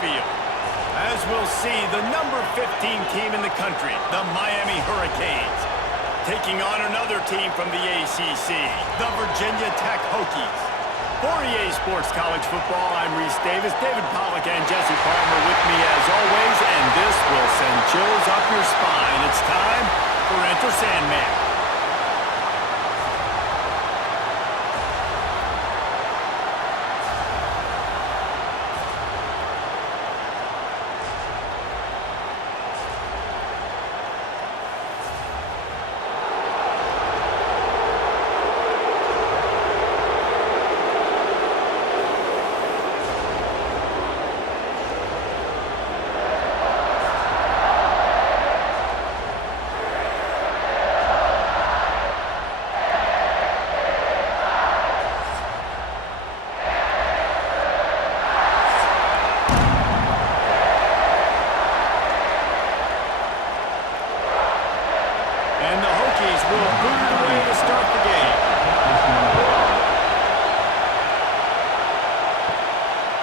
field. As we'll see, the number 15 team in the country, the Miami Hurricanes, taking on another team from the ACC, the Virginia Tech Hokies. For EA Sports College Football, I'm Reese Davis, David Pollack, and Jesse Palmer with me as always, and this will send chills up your spine. It's time for Enter Sandman.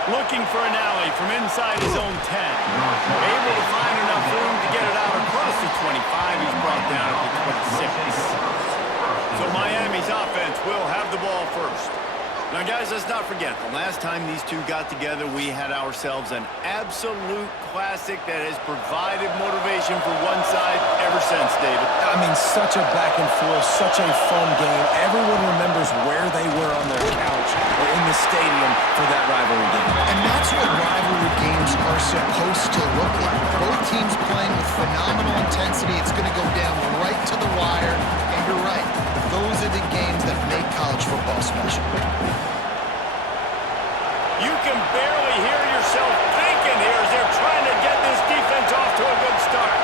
Looking for an alley from inside his own 10. Able to find enough room to get it out across the 25. He's brought down at the 26. So Miami's offense will have the ball first. Now, guys, let's not forget, the last time these two got together, we had ourselves an absolute classic that has provided motivation for one side ever since, David. I mean, such a back and forth, such a fun game. Everyone remembers where they were on their couch or in the stadium for that rivalry game. And that's what rivalry games are supposed to look like. Both teams playing with phenomenal intensity. It's going to go down right to the wire. And you're right, those are the games that make college football special. You can barely hear yourself thinking here as they're trying to get this defense off to a good start.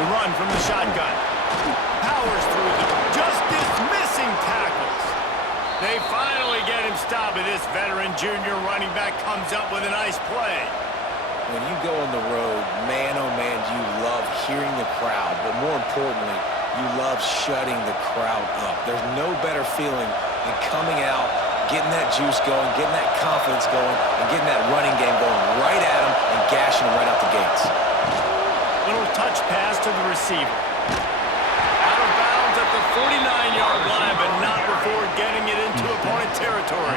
The run from the shotgun. Powers through them. Just dismissing tackles. They finally get him stopped, and this veteran junior running back comes up with a nice play. When you go on the road, man, oh man, you love hearing the crowd, but more importantly, you love shutting the crowd up. There's no better feeling than coming out, getting that juice going, getting that confidence going, and getting that running game going right at them and gashing them right out the gates. Little touch pass to the receiver. Out of bounds at the 49-yard line, but not before getting it into opponent territory.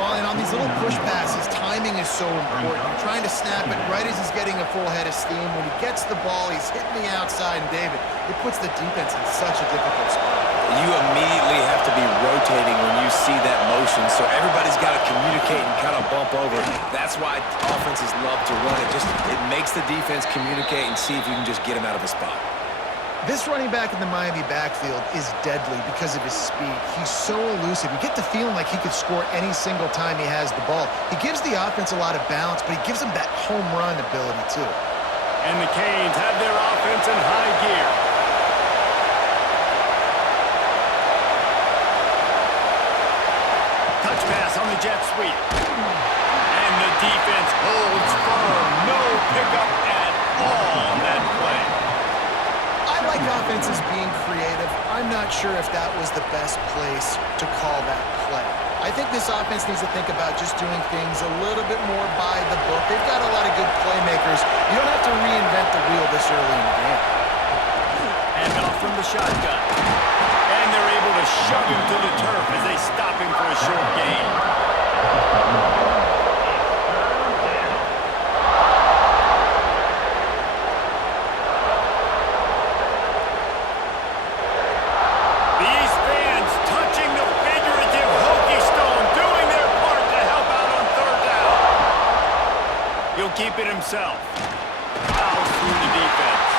Well, and on these little push passes, timing is so important. You're trying to snap it right as he's getting a full head of steam. When he gets the ball, he's hitting the outside, and David, it puts the defense in such a difficult spot. You immediately have to be rotating when you see that motion, so everybody's got to communicate and kind of bump over. That's why offenses love to run it. It makes the defense communicate and see if you can just get him out of a spot. This running back in the Miami backfield is deadly because of his speed. He's so elusive. You get the feeling like he could score any single time he has the ball. He gives the offense a lot of balance, but he gives them that home run ability too. And the Canes have their offense in high gear. Touch pass on the jet sweep. And the defense holds firm. No pickup at all on that play. I like offenses being creative. I'm not sure if that was the best place to call that play. I think this offense needs to think about just doing things a little bit more by the book. They've got a lot of good playmakers. You don't have to reinvent the wheel this early in the game. And off from the shotgun. And they're able to shove him to the turf as they stop him for a short gain. These fans touching the figurative Hokie stone, doing their part to help out on third down. He'll keep it himself. Fouls through the defense.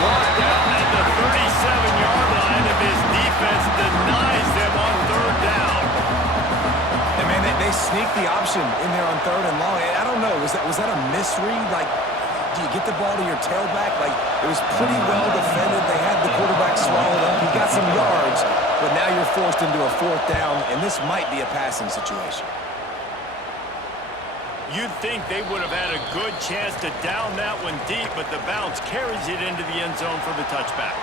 Brought down at the 37-yard line if his defense denies them on third down. And man, they sneaked the option in there on third and long. I don't know, was that a misread? Like, do you get the ball to your tailback? Like, it was pretty well defended. They had the quarterback swallowed up. He got some yards, but now you're forced into a fourth down, and this might be a passing situation. You'd think they would have had a good chance to down that one deep, but the bounce carries it into the end zone for the touchback.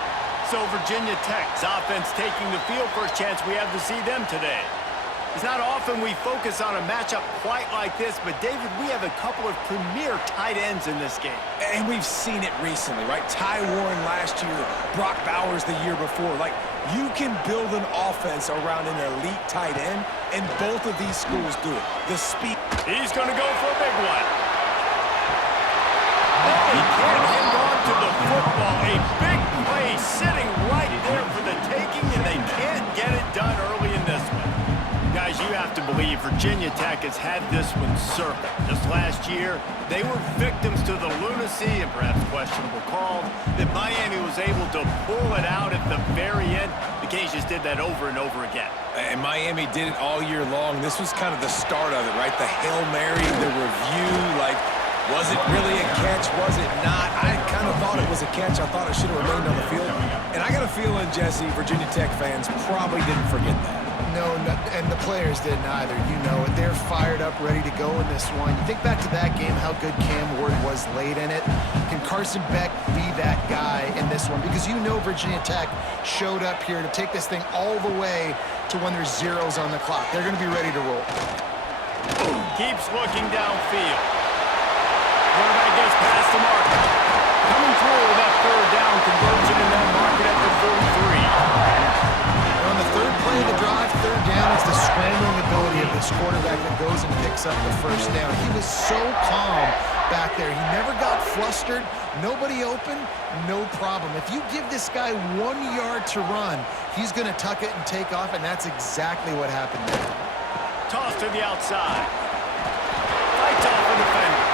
So Virginia Tech's offense taking the field, first chance we have to see them today. It's not often we focus on a matchup quite like this, but David, we have a couple of premier tight ends in this game. And we've seen it recently, right? Ty Warren last year, Brock Bowers the year before. Like, you can build an offense around an elite tight end, and both of these schools do it. The speed. He's going to go for a big one. Oh, he can't hang on to the football. A big play sitting right there for the taking, and they can't get it done early in this one. Guys, you have to believe Virginia Tech has had this one circled. Just last year, they were victims to the lunacy and perhaps questionable calls that Miami was able to pull it out at the very end. The Cajuns did that over and over again. And Miami did it all year long. This was kind of the start of it, right? The Hail Mary, the review, like, was it really a catch? Was it not? I kind of thought it was a catch. I thought it should have remained on the field. And I got a feeling, Jesse, Virginia Tech fans probably didn't forget that. No, and the players didn't either. You know it. They're fired up, ready to go in this one. You think back to that game, how good Cam Ward was late in it. Can Carson Beck be that guy in this one? Because you know Virginia Tech showed up here to take this thing all the way to when there's zeros on the clock. They're going to be ready to roll. Keeps looking downfield. Quarterback gets past the marker. Coming through with that third down conversion, and they'll mark it at the 43. On the third play of the drive, third down, is the scrambling ability of this quarterback that goes and picks up the first down. He was so calm back there. He never got flustered. Nobody open, no problem. If you give this guy 1 yard to run, he's going to tuck it and take off, and that's exactly what happened there. Toss to the outside. Fights off the defender.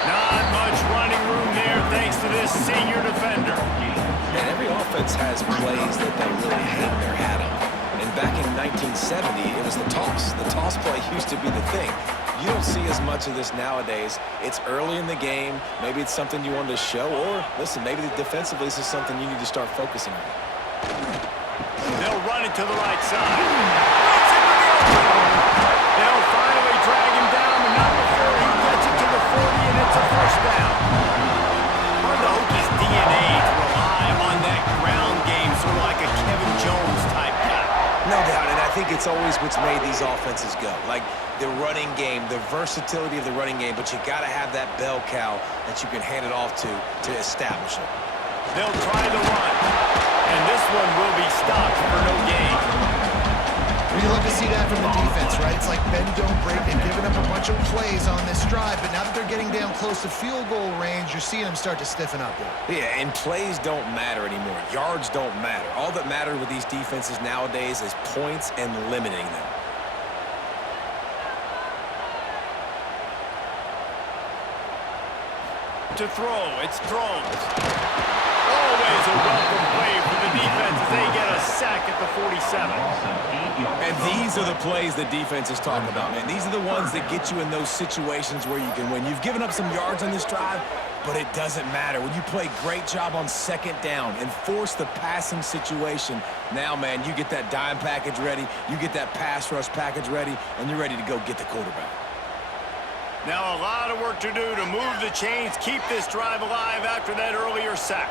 Not much running room there thanks to this senior defender. And every offense has plays that they really hang their hat on. And back in 1970, it was the toss. The toss play used to be the thing. You don't see as much of this nowadays. It's early in the game. Maybe it's something you wanted to show. Or, listen, maybe defensively this is something you need to start focusing on. They'll run it to the right side. It's into the open. They'll finally drag him down, but not before he gets it to the 40, and it's a first down. Part of the Hokies' DNA to rely on that ground game, sort of like a Kevin Jones type guy. No doubt, and I think it's always what's made these offenses go. Like the running game, the versatility of the running game, but you got to have that bell cow that you can hand it off to establish it. They'll try the run, and this one will be stopped for no gain. You love to see that from the defense, right? It's like bend, don't break. They've given up a bunch of plays on this drive, but now that they're getting down close to field goal range, you're seeing them start to stiffen up there. Yeah, and plays don't matter anymore. Yards don't matter. All that matters with these defenses nowadays is points and limiting them. To throw, it's thrown. Always a welcome play for the defense as they get a sack at the 47. And these are the plays that defenses talk about, man. These are the ones that get you in those situations where you can win. You've given up some yards on this drive, but it doesn't matter. When you play great job on second down and force the passing situation, now, man, you get that dime package ready, you get that pass rush package ready, and you're ready to go get the quarterback. Now a lot of work to do to move the chains, keep this drive alive after that earlier sack.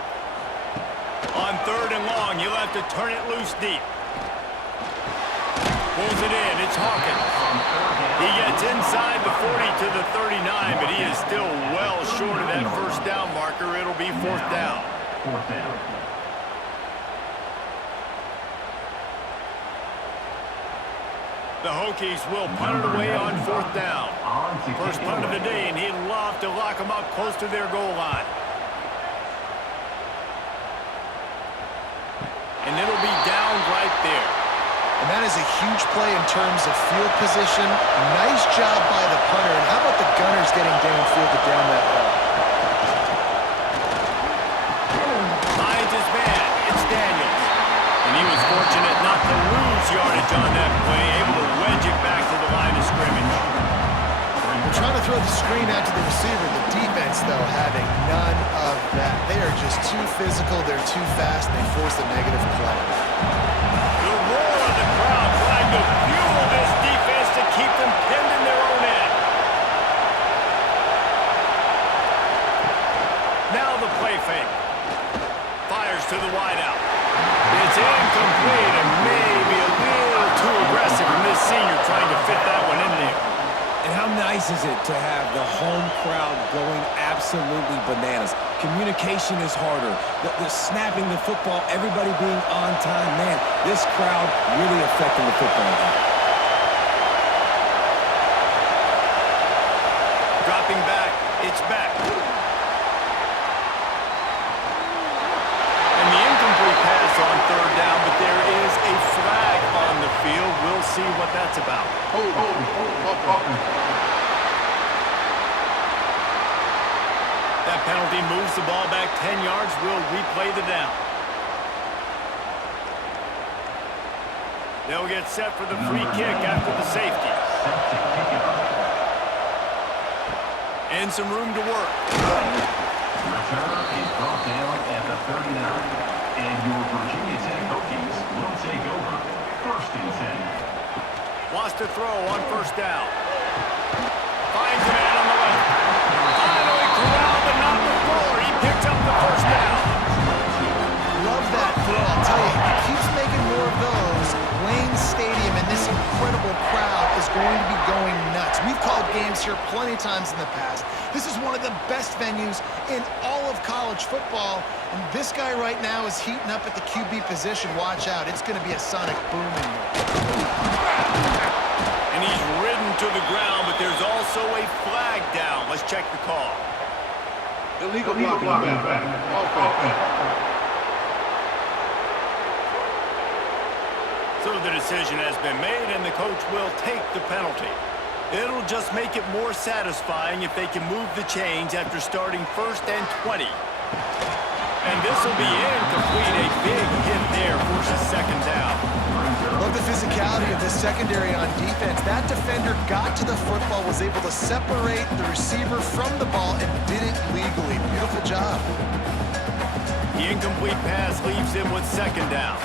On third and long, you'll have to turn it loose deep. Pulls it in, it's Hawkins. He gets inside the 40 to the 39, but he is still well short of that first down marker. It'll be fourth down. The Hokies will punt it away on fourth down. First punt of the day, and he'd love to lock them up close to their goal line. And it'll be down right there. And that is a huge play in terms of field position. Nice job by the punter. And how about the Gunners getting downfield to down that ball? Finds his man. It's Daniels. And he was fortunate not to lose yardage on that play, able to wedge it back to the line of scrimmage. They're trying to throw the screen out to the receiver. The defense, though, having none of that. They are just too physical. They're too fast. They force a negative play. The roar of the crowd trying to fuel this defense to keep them pinned in their own end. Now the play fake. Fires to the wideout. It's incomplete and maybe a little too aggressive from this senior trying to suffices it to have the home crowd going absolutely bananas. Communication is harder. The snapping the football, everybody being on time. Man, this crowd really affecting the football game. Dropping back. It's back. And the incomplete pass on third down, but there is a flag on the field. We'll see what that's about. That penalty moves the ball back 10 yards. We'll replay the down. They'll get set for the free kick after the safety. And some room to work. Return is brought down at the 39. And your Virginia Tech Hokies will take over 1st and 10. Wants to throw on first down. Finds a man on the left. Finally corralled, but not before. He picks up the first down. Love that throw. I'll tell you, he keeps making more of those. Lane Stadium and this incredible crowd is going to be going nuts. We've called games here plenty of times in the past. This is one of the best venues in all of college football. And this guy right now is heating up at the QB position. Watch out. It's going to be a sonic boom in here. And he's ridden to the ground, but there's also a flag down. Let's check the call. Illegal blocking back. Offense. So the decision has been made, and the coach will take the penalty. It'll just make it more satisfying if they can move the chains after starting 1st and 20. And this will be incomplete. A big hit there forces 2nd down. Love the physicality of this secondary on defense. That defender got to the football, was able to separate the receiver from the ball, and did it legally. Beautiful job. The incomplete pass leaves him with 2nd down.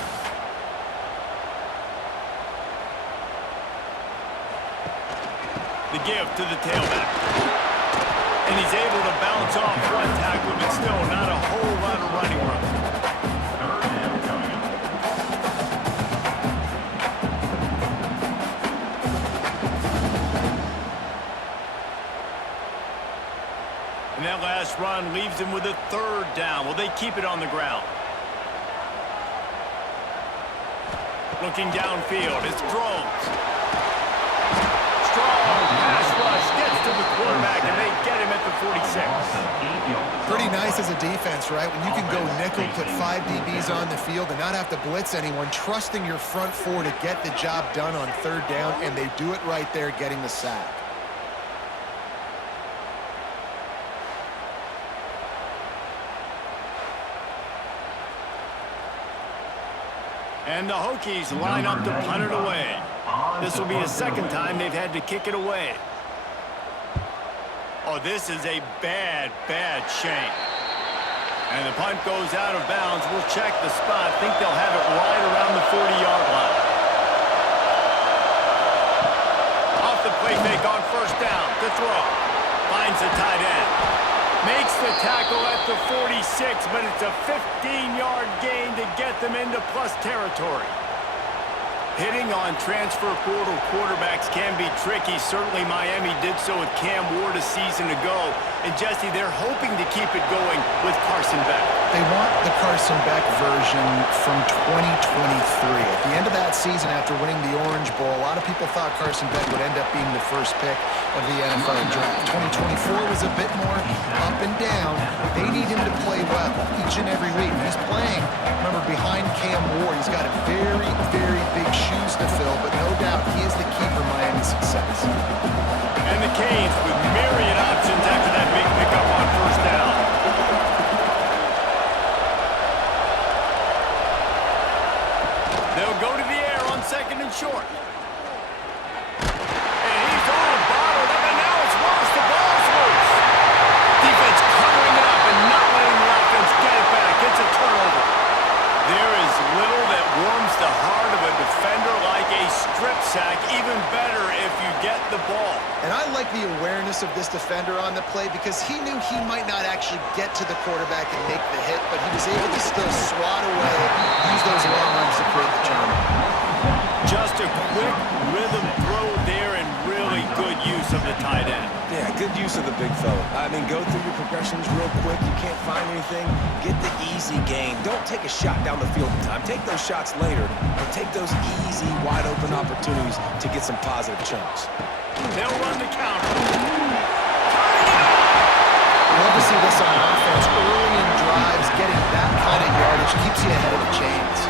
The give to the tailback. And he's able to bounce off one tackle, but still not a whole lot of running room. 3rd down coming up. And that last run leaves him with a 3rd down. Will they keep it on the ground? Looking downfield, it's Drones. Strong pass rush, gets to the quarterback, and they get him at the 46. Pretty nice as a defense, right? When you can go nickel, put 5 DBs on the field and not have to blitz anyone, trusting your front 4 to get the job done on 3rd down, and they do it right there, getting the sack. And the Hokies line up to punt it away. This will be the 2nd time they've had to kick it away. Oh, this is a bad, bad shank. And the punt goes out of bounds. We'll check the spot. Think they'll have it right around the 40-yard line. Off the play fake on 1st down to throw. Finds the tight end. Makes the tackle at the 46, but it's a 15-yard gain to get them into plus territory. Hitting on transfer portal quarterbacks can be tricky. Certainly Miami did so with Cam Ward a season ago. And Jesse, they're hoping to keep it going with Carson Beck. They want the Carson Beck version from 2023. At the end of that season, after winning the Orange Bowl, a lot of people thought Carson Beck would end up being the first pick of the NFL draft. 2024 was a bit more up and down. They need him to play well each and every week. He's playing, remember, behind Cam Ward. He's got a very, very big shoes to fill, but no doubt he is the key for Miami's success. And the Canes with myriad options after that big pickup on 1st down. They'll go to the air on 2nd and short. And he's all bottled up, and now it's lost. The ball's loose. Defense covering it up and not letting the offense get it back. It's a turnover. There is little that warms the heart of a defender like a strip sack. Even better if you get the ball. And I like the awareness of this defender on the play because he knew he might not actually get to the quarterback and make the hit, but he was able to still swat away, use those long arms to create the turnover. Just a quick rhythm throw there and really good use of the tight end. Yeah, good use of the big fella. I mean, go through your progressions real quick. You can't find anything. Get the easy gain. Don't take a shot down the field in time. Take those shots later, but take those easy, wide-open opportunities to get some positive chunks. They'll run the counter. I love to see this on offense. Early in drives, getting that kind of yardage keeps you ahead of the chains.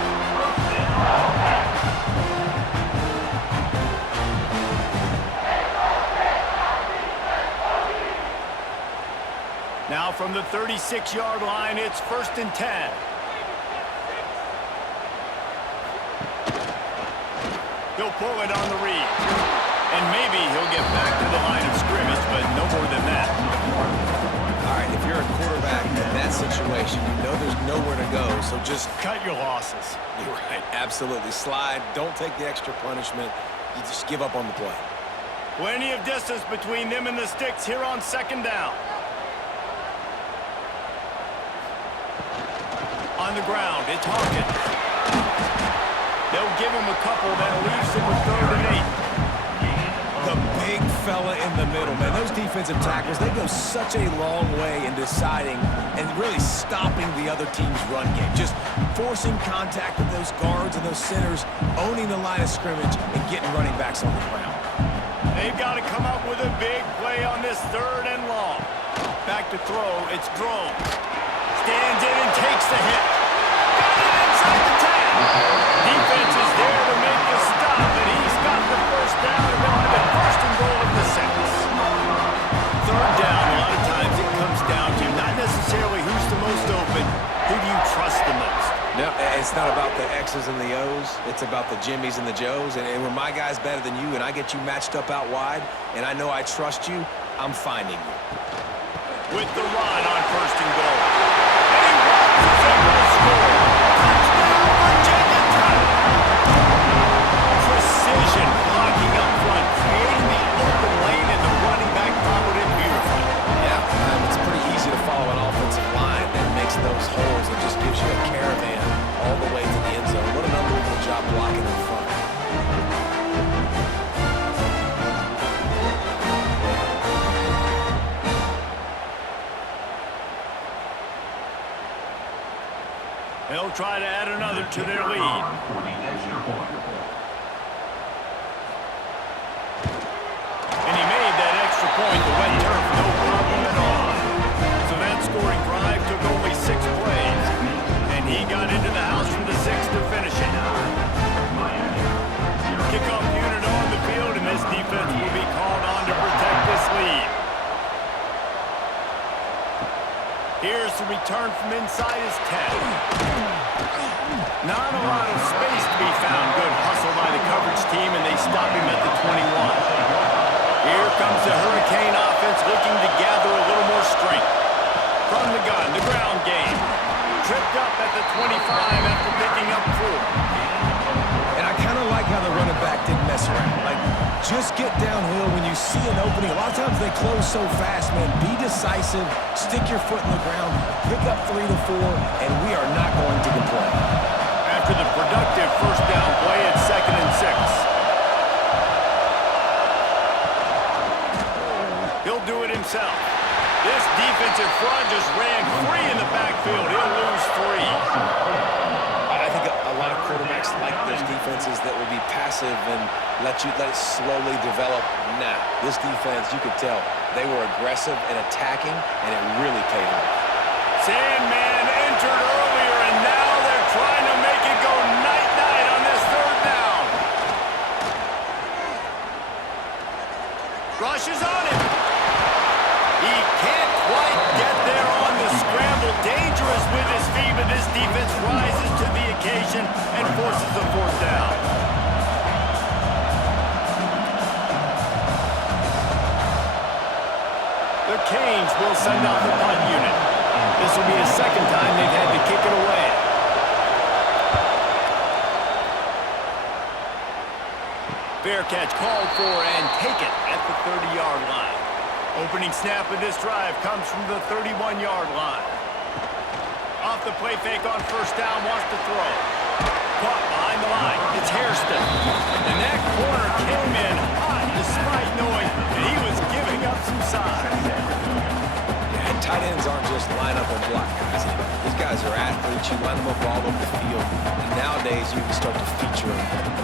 Now from the 36-yard line, it's 1st and 10. He'll pull it on the read. And maybe he'll get back to the line of scrimmage, but no more than that. All right, if you're a quarterback in that situation, you know there's nowhere to go, so just Cut your losses. You're right, absolutely. Slide, don't take the extra punishment. You just give up on the play. Plenty of distance between them and the sticks here on 2nd down. On the ground, it's Hawkins. They'll give him a couple that leaves him with 3rd and 8. The big fella in the middle, man. Those defensive tackles, they go such a long way in deciding and really stopping the other team's run game. Just forcing contact with those guards and those centers, owning the line of scrimmage, and getting running backs on the ground. They've got to come up with a big play on this 3rd and long. Back to throw, it's Drone. Stands in and takes the hit. Got it inside the 10. Defense is there to make the stop, and he's got the 1st down, and they'll have it 1st and goal of the 6. 3rd down, a lot of times it comes down to not necessarily who's the most open, who do you trust the most? No, it's not about the X's and the O's. It's about the Jimmys and the Joes. And when my guy's better than you and I get you matched up out wide, and I know I trust you, I'm finding you. With the run on 1st and goal. And he runs his able to score. Touchdown, Virginia Tech! Precision blocking up front, creating the open lane, and the running back followed it beautifully. Yeah, it's pretty easy to follow an offensive line that makes those holes and just gives you a caravan all the way to the end zone. What an unbelievable job blocking in front. They'll try to add another to their lead. For the extra point. And he made that extra point, the wet turf, no problem at all. So that scoring drive took only 6 plays. And he got into the house from the 6 to finish it. Kickoff unit on the field, and this defense will be called on to protect this lead. Here's the return from inside his 10. Not a lot of space to be found. Good hustle by the coverage team, and they stop him at the 21. Here comes the Hurricane offense looking to gather a little more strength. From the gun, the ground game. Tripped up at the 25 after picking up 4. And I kind of like how the running back didn't mess around. Like, just get downhill when you see an opening. A lot of times they close so fast, man. Be decisive, stick your foot in the ground, pick up 3 to 4, and we are not going to complain. After the productive 1st down play, it's 2nd and 6. He'll do it himself. This defensive front just ran free in the backfield. He'll lose 3. I think a lot of quarterbacks like those defenses that will be passive and let it slowly develop. Nah, this defense, you could tell, they were aggressive and attacking, and it really paid off. Sandman entered earlier, and now they're trying to make it go night-night on this 3rd down. Rush is on him. He can't quite get there on the scramble. Dangerous with his feet, but this defense rises to the occasion and forces the 4th down. The Canes will send out the punt unit. This will be the 2nd time they've had to kick it away. Fair catch called for and taken at the 30-yard line. Opening snap of this drive comes from the 31-yard line. Off the play fake on 1st down, wants to throw. Caught behind the line. It's Hairston. And that corner came in hot despite knowing that he was some size. Yeah, and tight ends aren't just line up and block guys. These guys are athletes. You line them up all over the field. And nowadays, you can start to feature them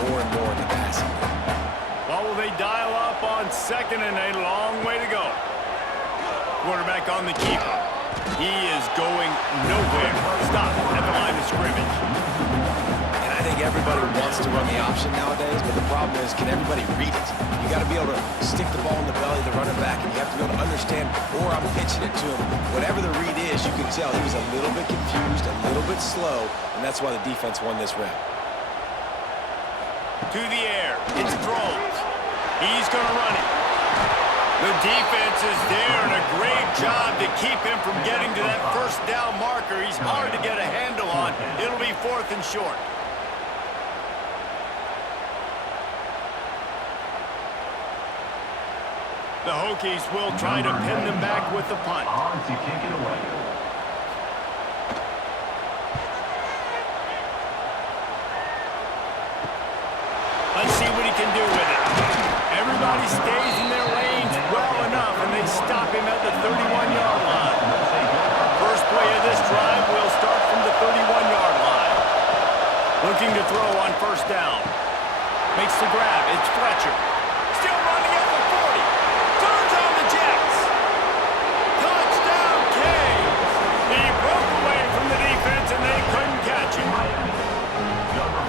more and more in the passing game. Well, will they dial up on second and a long way to go? Quarterback on the keeper. He is going nowhere. Stop at the line of scrimmage. And I think everybody wants to run the option nowadays, but the problem is, can everybody read it? You got to be able to stick the ball in the belly of the running back, and you have to be able to understand, or I'm pitching it to him. Whatever the read is, you can tell he was a little bit confused, a little bit slow, and that's why the defense won this round. To the air. It's thrown. He's going to run it. The defense is there, and a great job to keep him from getting to that first down marker. He's hard to get a handle on. It'll be 4th and short. The Hokies will try to pin them back with the punt. On to kick it away. Let's see what he can do with it. Everybody stays in their lanes well enough, and they stop him at the 31-yard line. First play of this drive will start from the 31-yard line. Looking to throw on first down. Makes the grab. It's Fletcher. Still running at the 40. Turns on the Jets. Touchdown, Canes. He broke away from the defense, and they couldn't catch him.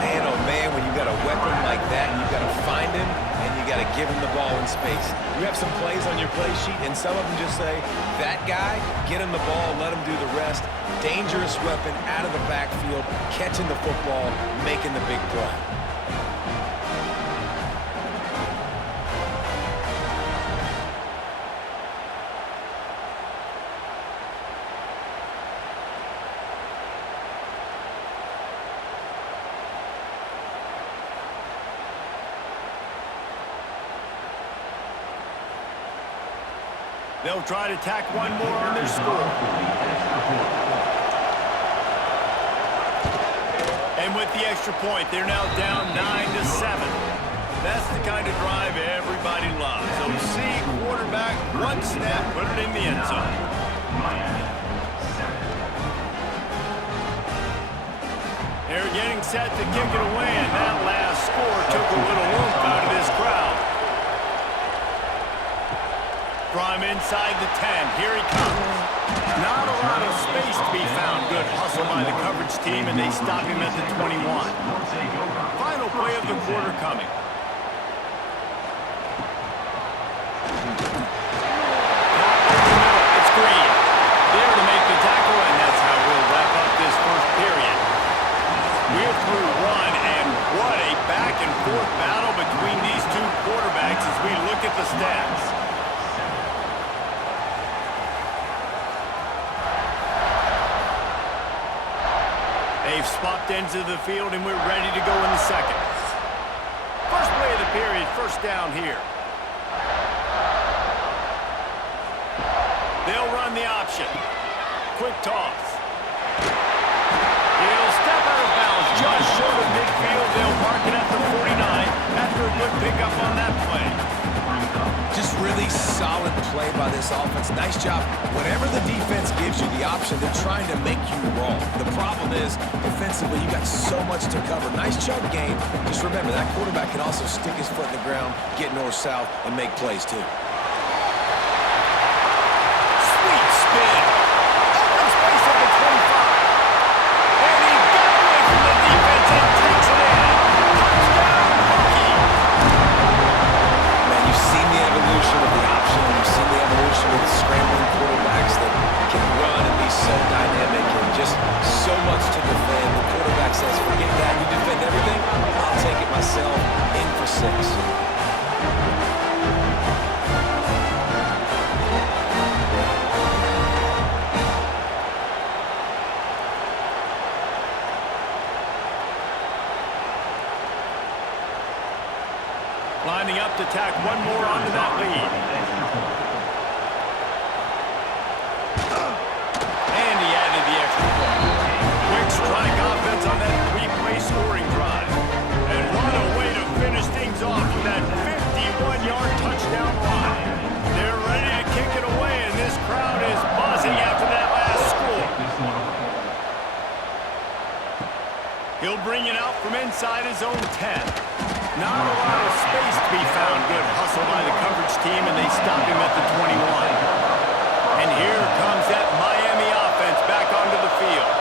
Man, oh man, when you got a weapon like that, you got to find him, and you got to give him the ball in space. You have some plays on your play sheet, and some of them just say, that guy, get him the ball, let him do the rest. Dangerous weapon out of the backfield, catching the football, making the big play. They'll try to tack one more on their score. And with the extra point, they're now down 9-7. That's the kind of drive everybody loves. So see quarterback, one snap, put it in the end zone. They're getting set to kick it away, and that last score took a little oomph out of this crowd. From inside the 10, here he comes. Not a lot of space to be found. Good hustle by the coverage team, and they stop him at the 21. Final play of the quarter coming. It's Green. There to make the tackle, and that's how we'll wrap up this first period. We're through one, and what a back-and-forth battle between these two quarterbacks as we look at the stats. They've swapped ends of the field, and we're ready to go in the second. First play of the period, first down here. They'll run the option. Quick toss. He'll step out of bounds just short of midfield. They'll mark it at the 49 after a good pickup on that play. Just really solid play by this offense. Nice job. Whenever the defense gives you the option, they're trying to make you wrong. The problem is, defensively, you got so much to cover. Nice chunk game. Just remember, that quarterback can also stick his foot in the ground, get north-south, and make plays, too. Sweet spin. Open space at the 25. And he got away from the defense and takes it in. Touchdown, Hokies. Man, you've seen the evolution of the option. You've seen the evolution of the scrambling quarterbacks that can run and be so dynamic and just so much to defend. The quarterback says, forget that. You defend everything. I'll take it myself. In for 6. from inside his own 10. Not a lot of space to be found. Good hustle by the coverage team, and they stop him at the 21. And here comes that Miami offense back onto the field.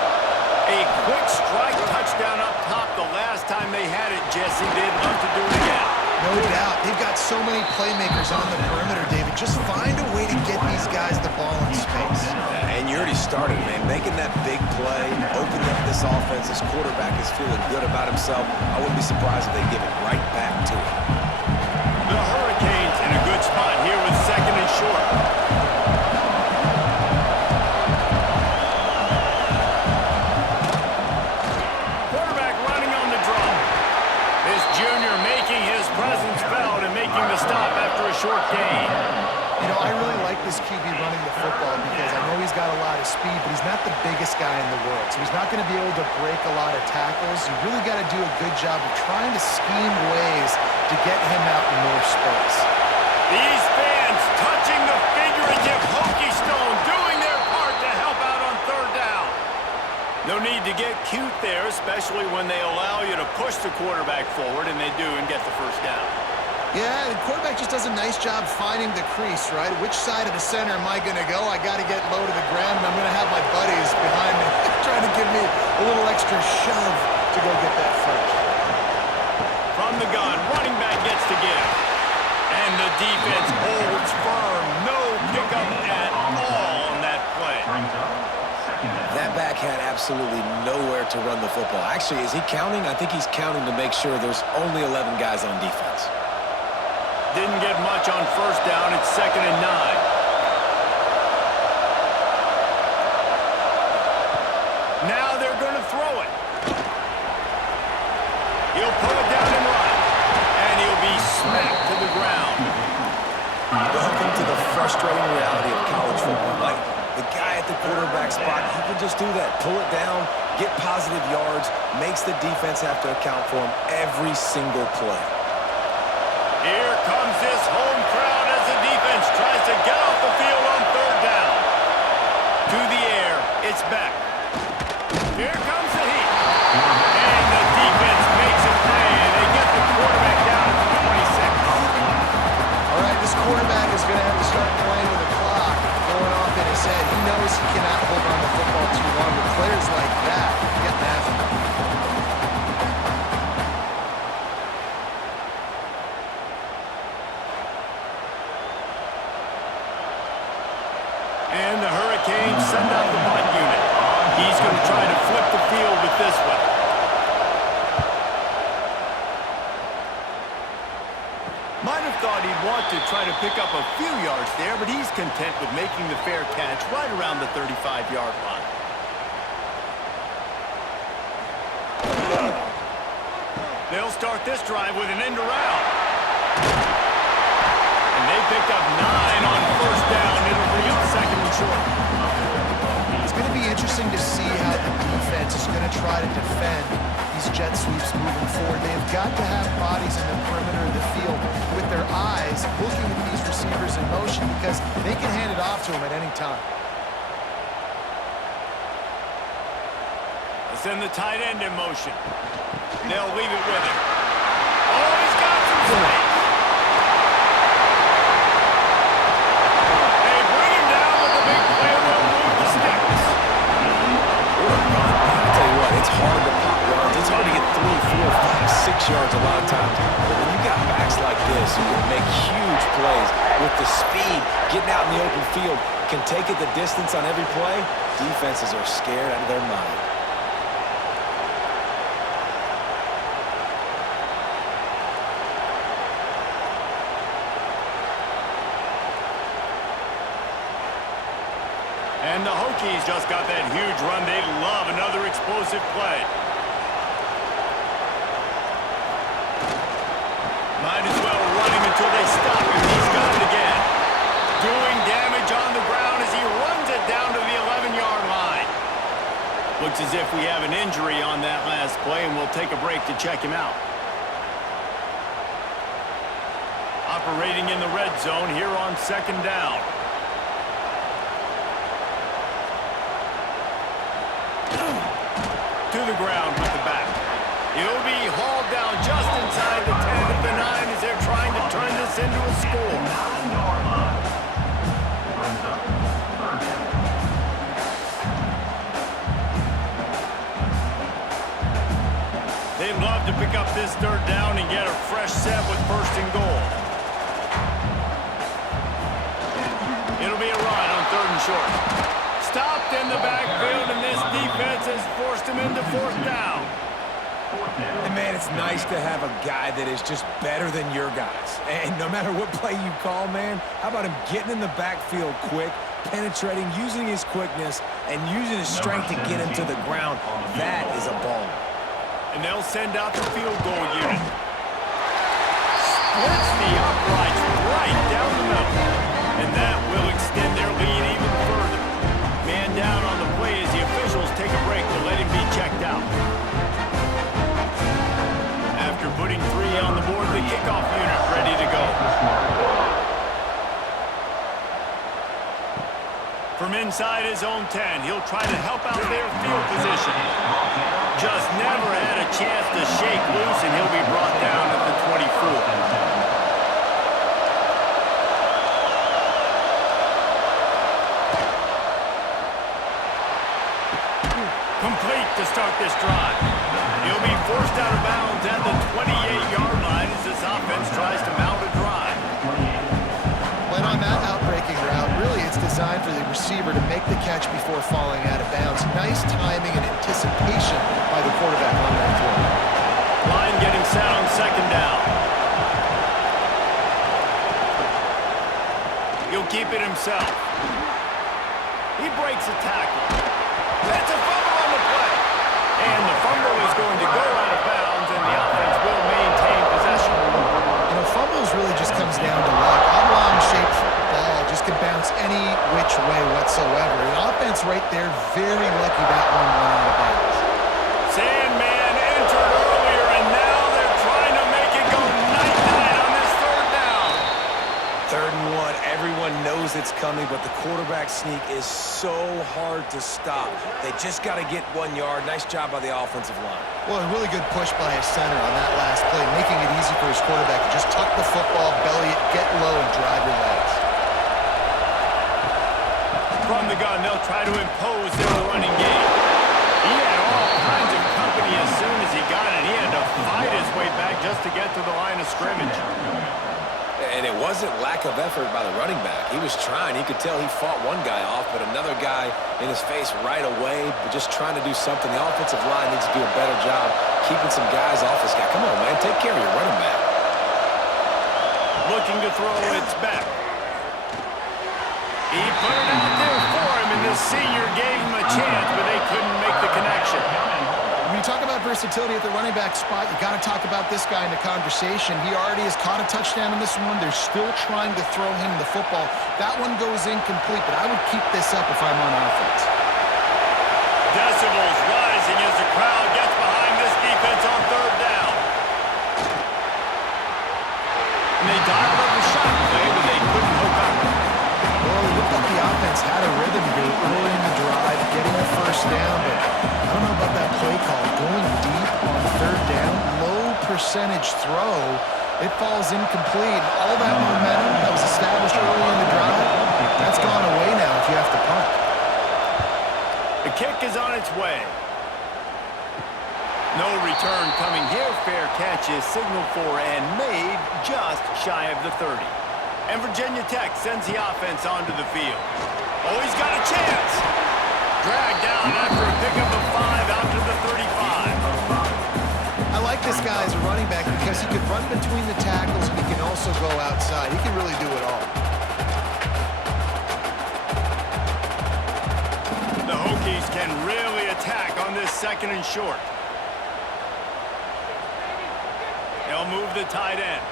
A quick strike touchdown up top the last time they had it. Jesse, they'd love to do it again. No doubt. They've got so many playmakers on the perimeter, David. Just find a way to get these guys the ball in space. And you already started, man. Making that big play, opening up this offense. This quarterback is feeling good about himself. I wouldn't be surprised if they give it right back to him. The Hurricanes in a good spot here with second and short. Quarterback running on the draw. This junior making his presence felt and making the stop after a short gain. You know, I really like this QB running the football because I know he's got a lot of speed, but he's not the biggest guy in the world. So he's not going to be able to break a lot of tackles. You really got to do a good job of trying to scheme ways to get him out in more space. These fans touching the figurative hokey stone, doing their part to help out on third down. No need to get cute there, especially when they allow you to push the quarterback forward, and they do, and get the first down. Yeah, the quarterback just does a nice job finding the crease, right? Which side of the center am I going to go? I got to get low to the ground, and I'm going to have my buddies behind me trying to give me a little extra shove to go get that first. From the gun, running back gets to give. And the defense holds firm. No pickup at all on that play. That back had absolutely nowhere to run the football. Actually, is he counting? I think he's counting to make sure there's only 11 guys on defense. Didn't get much on first down. It's 2nd and 9. Now they're going to throw it. He'll pull it down and run. And he'll be smacked to the ground. Welcome to the frustrating reality of college football. Like, the guy at the quarterback spot, he can just do that. Pull it down, get positive yards, makes the defense have to account for him every single play. Here comes this home crowd as the defense tries to get off the field on third down. To the air, it's back. Here comes the heat. And the defense makes a play, and they get the quarterback down at the 26. All right, this quarterback is going to have to start playing with the clock going off in his head. He knows he cannot hold on to the football too long, but players like that get after him. And the Hurricanes send out the punt unit. He's going to try to flip the field with this one. Might have thought he'd want to try to pick up a few yards there, but he's content with making the fair catch right around the 35-yard line. They'll start this drive with an end around. And they picked up 9 on first down. It'll bring up 2nd and short. It's going to be interesting to see how the defense is going to try to defend these jet sweeps moving forward. They've got to have bodies in the perimeter of the field with their eyes looking at these receivers in motion because they can hand it off to them at any time. They send the tight end in motion. They'll leave it with him. Oh, he's got some space. They bring him down with the big play. They'll move the sticks. I'll tell you what, it's hard to pop runs. It's hard to get 3, 4, 5, 6 yards a lot of times. But when you got backs like this who can make huge plays with the speed, getting out in the open field, can take it the distance on every play, defenses are scared out of their mind. And the Hokies just got that huge run. They love another explosive play. Might as well run him until they stop him. He's got it again. Doing damage on the ground as he runs it down to the 11-yard line. Looks as if we have an injury on that last play, and we'll take a break to check him out. Operating in the red zone here on 2nd down. To the ground with the back. He'll be up this third down and get a fresh set with first and goal. It'll be a run on third and short. Stopped in the backfield, and this defense has forced him into fourth down. And man, it's nice to have a guy that is just better than your guys. And no matter what play you call, man, how about him getting in the backfield quick, penetrating, using his quickness, and using his strength to get him to the ground. That is a baller. And they'll send out the field goal unit. Splits the uprights right down the middle. And that will extend their lead even further. Man down on the play as the officials take a break to let him be checked out. After putting 3 on the board, the kickoff unit ready to go. From inside his own 10, he'll try to help out their field position. Just never had a chance to shake loose, and he'll be brought down at the 24. Complete to start this drive. He'll be forced out of bounds at the 28-yard line as this offense tries to mount a drive. When on that outbreaking route, really it's designed for the receiver to make the catch before falling out of bounds. Nice timing and anticipation by the quarterback on that throw. Line getting set on second down. He'll keep it himself. He breaks a tackle. That's a fumble on the play. And the fumble is going to go out of bounds, and the offense will maintain possession. You know, fumbles really just comes down to luck. Oblong-shaped ball just can bounce any which way whatsoever. An offense right there, very lucky that one went out of bounds. Sandman entered earlier, and now they're trying to make it go night-night on this third down. 3rd and 1, everyone knows it's coming, but the quarterback sneak is so hard to stop. They just got to get 1 yard. Nice job by the offensive line. Well, a really good push by his center on that last play, making it easy for his quarterback to just tuck the football, belly it, get low, and drive your legs. From the gun, they'll try to impose their running game. He had all kinds of company as soon as he got it. He had to fight his way back just to get to the line of scrimmage. And it wasn't lack of effort by the running back. He was trying. You could tell he fought one guy off, but another guy in his face right away, but just trying to do something. The offensive line needs to do a better job keeping some guys off this guy. Come on, man. Take care of your running back. Looking to throw, it's back. He put it out there for him, and the senior gave him a chance, but they couldn't make the connection. When you talk about versatility at the running back spot, you got to talk about this guy in the conversation. He already has caught a touchdown in this one. They're still trying to throw him the football. That one goes incomplete, but I would keep this up if I'm on offense. Decibels rising as the crowd gets behind this defense on third down. And they dialed up the shot play, but they couldn't hook up. Well, it looked like the offense had a rhythm here early in the drive, getting the first down, but I don't know about that play call. Going deep on third down, low percentage throw, it falls incomplete. All that momentum that was established early in the drive, that's gone away now if you have to punt. The kick is on its way. No return coming here. Fair catch is signaled for and made just shy of the 30. And Virginia Tech sends the offense onto the field. Oh, he's got a chance. Dragged down after a pickup of 5 out to the 35. I like this guy as a running back because he can run between the tackles and he can also go outside. He can really do it all. The Hokies can really attack on this 2nd and short. They'll move the tight end.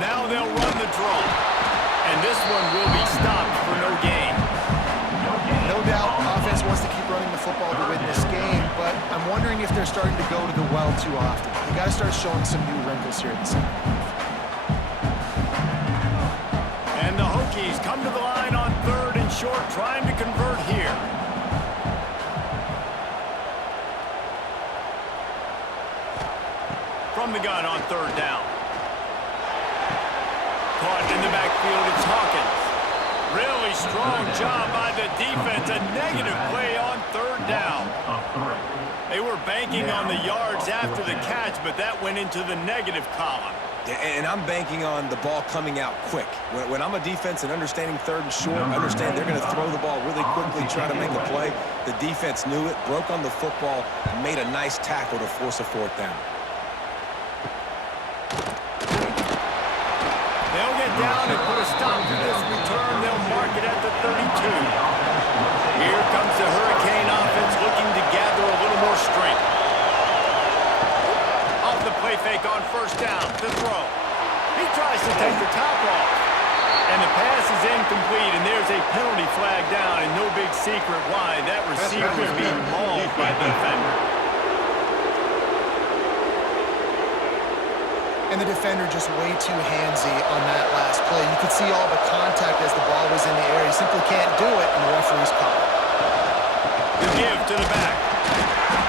Now they'll run the draw. And this one will be stopped for no gain. No doubt, offense wants to keep running the football to win this game, but I'm wondering if they're starting to go to the well too often. You got to start showing some new wrinkles here in the second half. And the Hokies come to the line on 3rd and short, trying to convert here. From the gun on 3rd down. Caught in the backfield, it's Hawkins. Really strong job by the defense. A negative play on 3rd down. They were banking on the yards after the catch, but that went into the negative column. And I'm banking on the ball coming out quick. When I'm a defense and understanding third and short, understand they're going to throw the ball really quickly, try to make a play. The defense knew it, broke on the football, and made a nice tackle to force a fourth down. They'll get down and put a stop to this return. They'll mark it at the 32. Here comes the Hurricane offense looking to gather a little more strength. Off the play fake on first down to throw. He tries to take the top off. And the pass is incomplete, and there's a penalty flag down, and no big secret why. That receiver is being mauled by the defender. And the defender just way too handsy on that last play. You could see all the contact as the ball was in the air. He simply can't do it, and the referee's caught it. The give to the back.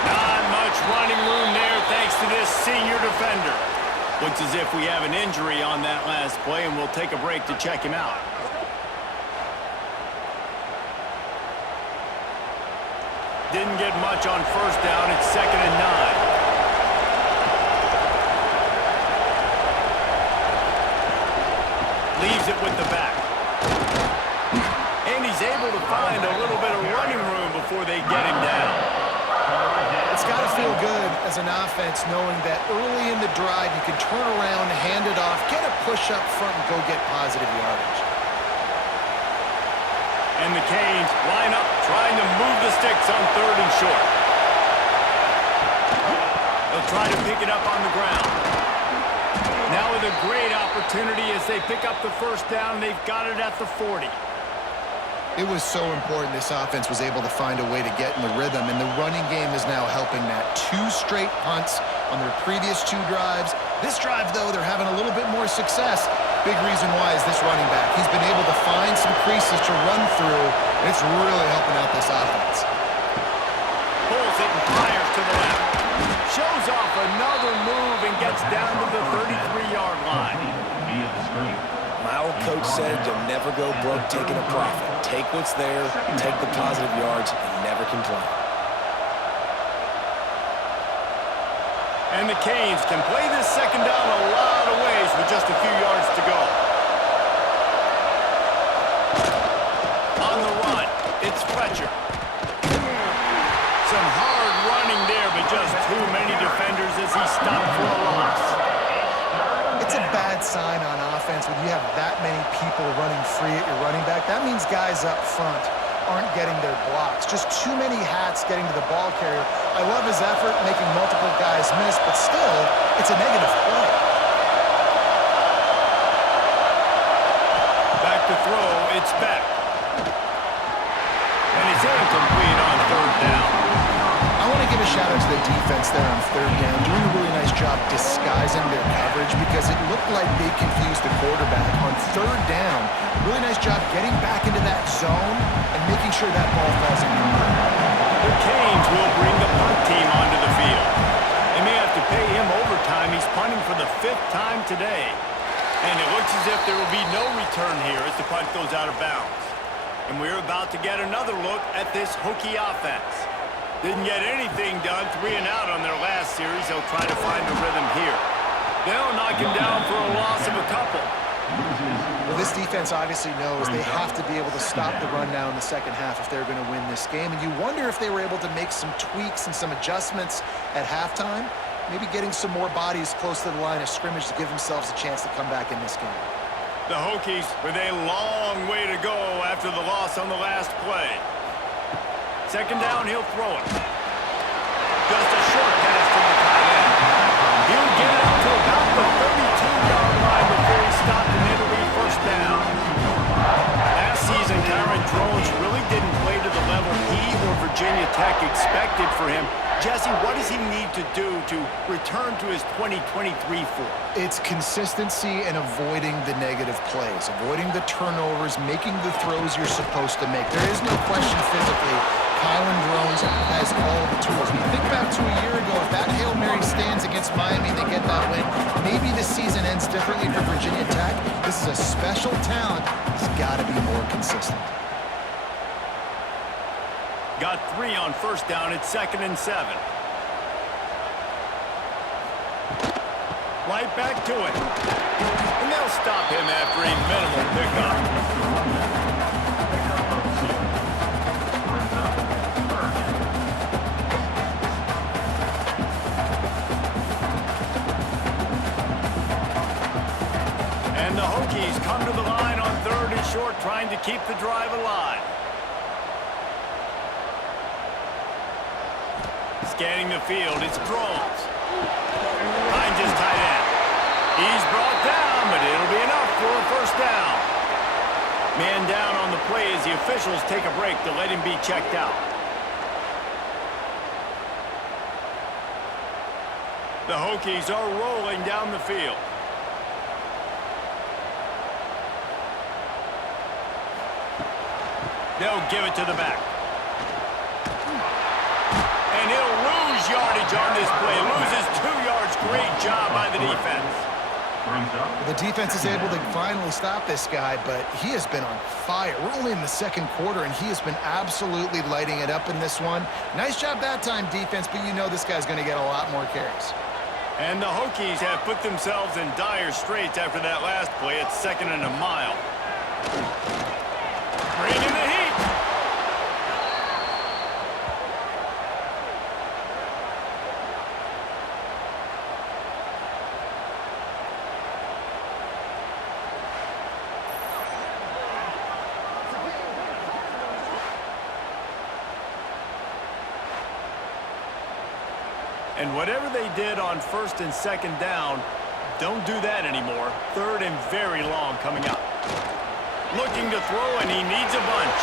Not much running room there thanks to this senior defender. Looks as if we have an injury on that last play, and we'll take a break to check him out. Didn't get much on first down. It's 2nd and 9. Leaves it with the back. And he's able to find a little bit of running room before they get him down. It's got to feel good as an offense knowing that early in the drive you can turn around, hand it off, get a push up front, and go get positive yardage. And the Canes line up, trying to move the sticks on 3rd and short. They'll try to pick it up on the ground. Now with a great opportunity as they pick up the first down. They've got it at the 40. It was so important this offense was able to find a way to get in the rhythm, and the running game is now helping that. 2 straight punts on their previous 2 drives. This drive, though, they're having a little bit more success. Big reason why is this running back. He's been able to find some creases to run through, and it's really helping out this offense. Pulls it and fires to the left. Shows off another move and gets down to the 33-yard line. My old coach said you'll never go broke taking a profit. Take what's there, take the positive yards, and never complain. And the Canes can play this second down a lot of ways with just a few yards to go. On the run, it's Fletcher. Some hard running there, but just too many defenders as he stopped for a loss. It's a bad sign on offense when you have that many people running free at your running back. That means guys up front aren't getting their blocks. Just too many hats getting to the ball carrier. I love his effort, making multiple guys miss, but still, it's a negative play. Back to throw, it's Beck. And it's incomplete on 3rd down. I want to give a shout out to the defense there on 3rd down, doing a really nice job disguising their coverage because it looked like they confused the quarterback on 3rd down. Really nice job getting back into that zone and making sure that ball falls in complete. The Canes will bring the punt team onto the field. They may have to pay him overtime. He's punting for the 5th time today. And it looks as if there will be no return here as the punt goes out of bounds. And we're about to get another look at this Hokie offense. Didn't get anything done, 3 and out on their last series. They'll try to find a rhythm here. They'll knock him down for a loss of a couple. Well, this defense obviously knows they have to be able to stop the run now in the second half if they're going to win this game. And you wonder if they were able to make some tweaks and some adjustments at halftime, maybe getting some more bodies close to the line of scrimmage to give themselves a chance to come back in this game. The Hokies with a long way to go after the loss on the last play. 2nd down, he'll throw it. Just a short pass to the tight end. He'll get it up to about the 32-yard line before he stopped in Italy. 1st down. Last season, Kyron Drones really didn't play to the level he or Virginia Tech expected for him. Jesse, what does he need to do to return to his 2023 form? It's consistency and avoiding the negative plays, avoiding the turnovers, making the throws you're supposed to make. There is no question physically, Kyron Drones has all the tools. When you think back to a year ago, if that Hail Mary stands against Miami and they get that win, maybe the season ends differently for Virginia Tech. This is a special talent. He's got to be more consistent. Got 3 on 1st down. It's 2nd and 7. right back to it. And they'll stop him after a minimal pickup. And the Hokies come to the line on 3rd and short, trying to keep the drive alive. Scanning the field, it's Drones. Finds his tight end. He's brought down, but it'll be enough for a first down. Man down on the play as the officials take a break to let him be checked out. The Hokies are rolling down the field. They'll give it to the back. And he'll lose yardage on this play. Loses 2 yards. Great job by the defense. The defense is able to finally stop this guy, but he has been on fire. We're only in the 2nd quarter, and he has been absolutely lighting it up in this one. Nice job that time, defense, but you know this guy's going to get a lot more carries. And the Hokies have put themselves in dire straits after that last play. It's 2nd and a mile. Bring in the heat. And whatever they did on 1st and 2nd down, don't do that anymore. 3rd and very long coming up. Looking to throw, and he needs a bunch.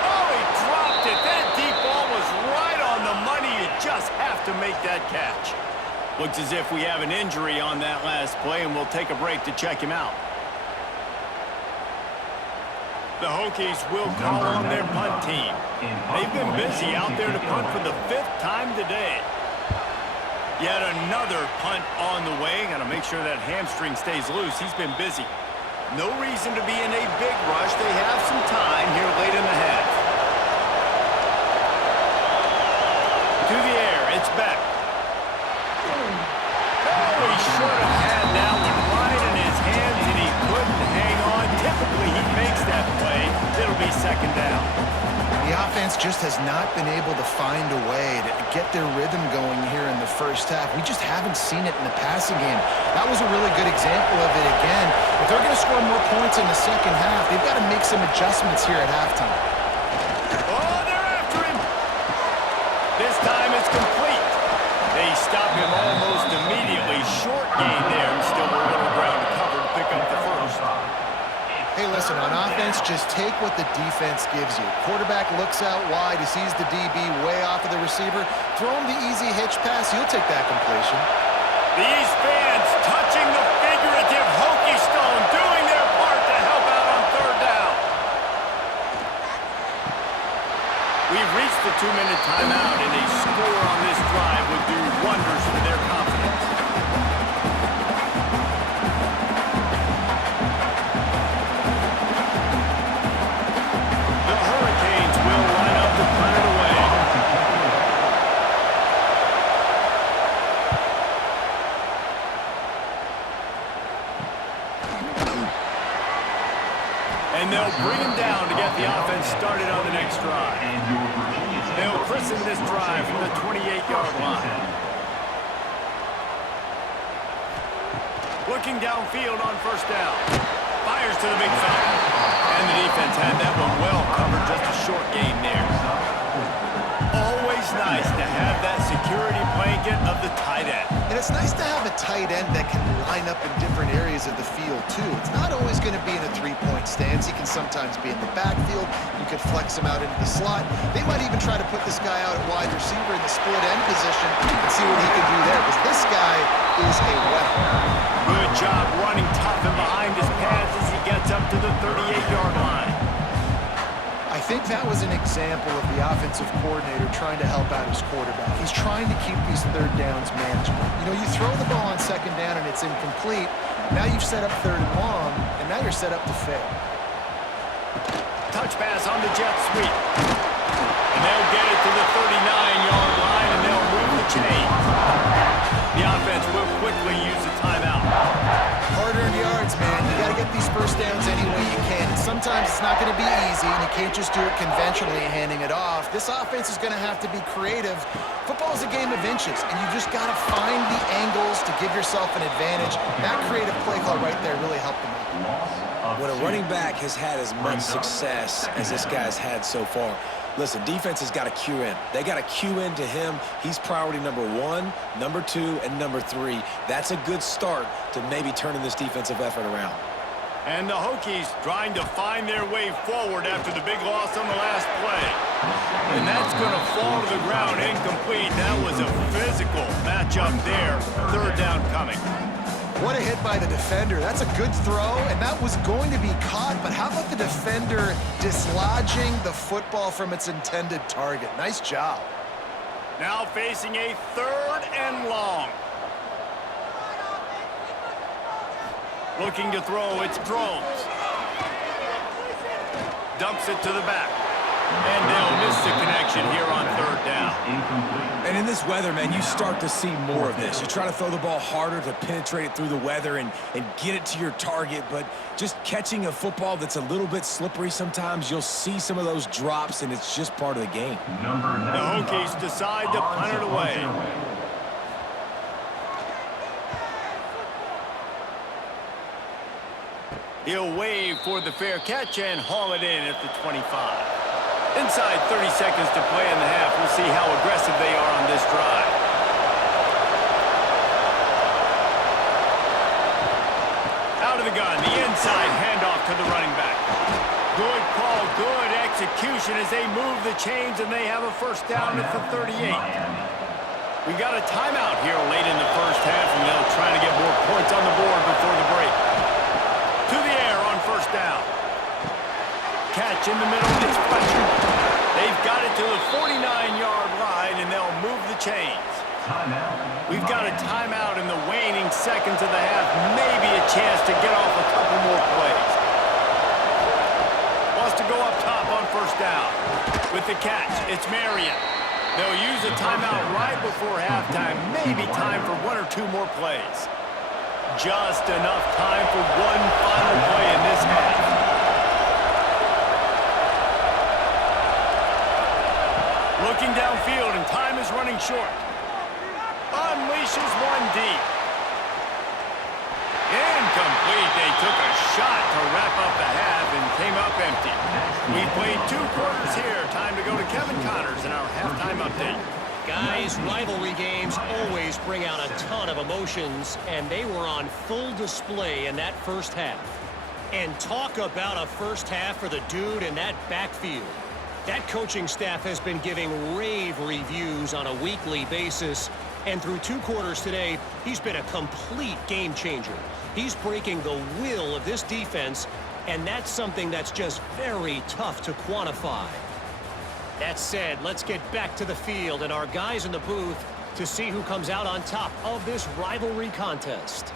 Oh, he dropped it. That deep ball was right on the money. You just have to make that catch. Looks as if we have an injury on that last play, and we'll take a break to check him out. The Hokies will call on their punt team. They've been busy out there to punt for the 5th time today. Yet another punt on the way. Got to make sure that hamstring stays loose. He's been busy. No reason to be in a big rush. They have some time here late in the half. To the air, it's Beck. Oh, he should have had that one right in his hands, and he couldn't hang on. Typically, he makes that play. It'll be 2nd down. The offense just has not been able to find a way to get their rhythm going here in the 1st half. We just haven't seen it in the passing game. That was a really good example of it again. If they're going to score more points in the 2nd half, they've got to make some adjustments here at halftime. Oh, they're after him. This time it's complete. They stop him almost immediately. Short gain there, and still a little ground to cover to pick up the first. Hey, listen, on offense, just take what the defense gives you. Quarterback looks out wide. He sees the DB way off of the receiver. Throw him the easy hitch pass. You'll take that completion. These fans touching the figurative Hokie stone, doing their part to help out on 3rd down. We've reached the 2-minute timeout, and a score on this drive would do wonders for their confidence. The Hurricanes will line up to punt it away. And they'll bring him down to get the offense started on the next drive. They'll christen this drive from the 28-yard line. Looking downfield on 1st down. Fires to the big fella. And the defense had that one well covered, just a short gain there. Always nice to have that security blanket of the tight end. And it's nice to have a tight end that can line up in different areas of the field, too. It's not always going to be in a 3-point stance. He can sometimes be in the backfield. You could flex him out into the slot. They might even try to put this guy out at wide receiver in the split end position and see what he can do there, because this guy is a weapon. Good job running tough and behind his pads as he gets up to the 38-yard line. I think that was an example of the offensive coordinator trying to help out his quarterback. He's trying to keep these 3rd downs manageable. You know, you throw the ball on 2nd down and it's incomplete. Now you've set up 3rd and long, and now you're set up to fail. Touch pass on the jet sweep. And they'll get it to the 39-yard line, and they'll move the chains. The offense will quickly use a timeout. Hard-earned yards, man. You got to get these first downs any way you can. And sometimes it's not going to be easy, and you can't just do it conventionally handing it off. This offense is going to have to be creative. Football is a game of inches, and you just got to find the angles to give yourself an advantage. That creative play call right there really helped them out. When a running back has had as much success as this guy's had so far, listen, defense has got to cue in. They got to cue in to him. He's priority number 1, number 2, and number 3. That's a good start to maybe turning this defensive effort around. And the Hokies trying to find their way forward after the big loss on the last play. And that's going to fall to the ground incomplete. That was a physical matchup there. Third down coming. What a hit by the defender. That's a good throw, and that was going to be caught, but how about the defender dislodging the football from its intended target? Nice job. Now facing a 3rd and long. Looking to throw, it's Drones. Dumps it to the back. And they'll miss the connection here on 3rd down. And in this weather, man, you start to see more of this. You try to throw the ball harder to penetrate it through the weather and get it to your target, but just catching a football that's a little bit slippery sometimes, you'll see some of those drops, and it's just part of the game. The Hokies decide to punt it away. He'll wave for the fair catch and haul it in at the 25. Inside 30 seconds to play in the half. We'll see how aggressive they are on this drive. Out of the gun, the inside handoff to the running back. Good call, good execution as they move the chains, and they have a first down at the 38. We got a timeout here late in the first half, and they'll try to get more points on the board before the break. To the air on first down. Catch in the middle, it's Fletcher. They've got it to the 49-yard line, and they'll move the chains. We've got a timeout in the waning seconds of the half. Maybe a chance to get off a couple more plays. Wants to go up top on first down. With the catch, it's Marion. They'll use a timeout right before halftime. Maybe time for 1 or 2 more plays. Just enough time for one final play in this half. Looking downfield, and time is running short. Unleashes one deep. Incomplete. They took a shot to wrap up the half and came up empty. We played 2 quarters here. Time to go to Kevin Connors in our halftime update. Guys, rivalry games always bring out a ton of emotions, and they were on full display in that first half. And talk about a first half for the dude in that backfield. That coaching staff has been giving rave reviews on a weekly basis, and through 2 quarters today, he's been a complete game changer. He's breaking the will of this defense, and that's something that's just very tough to quantify. That said, let's get back to the field and our guys in the booth to see who comes out on top of this rivalry contest.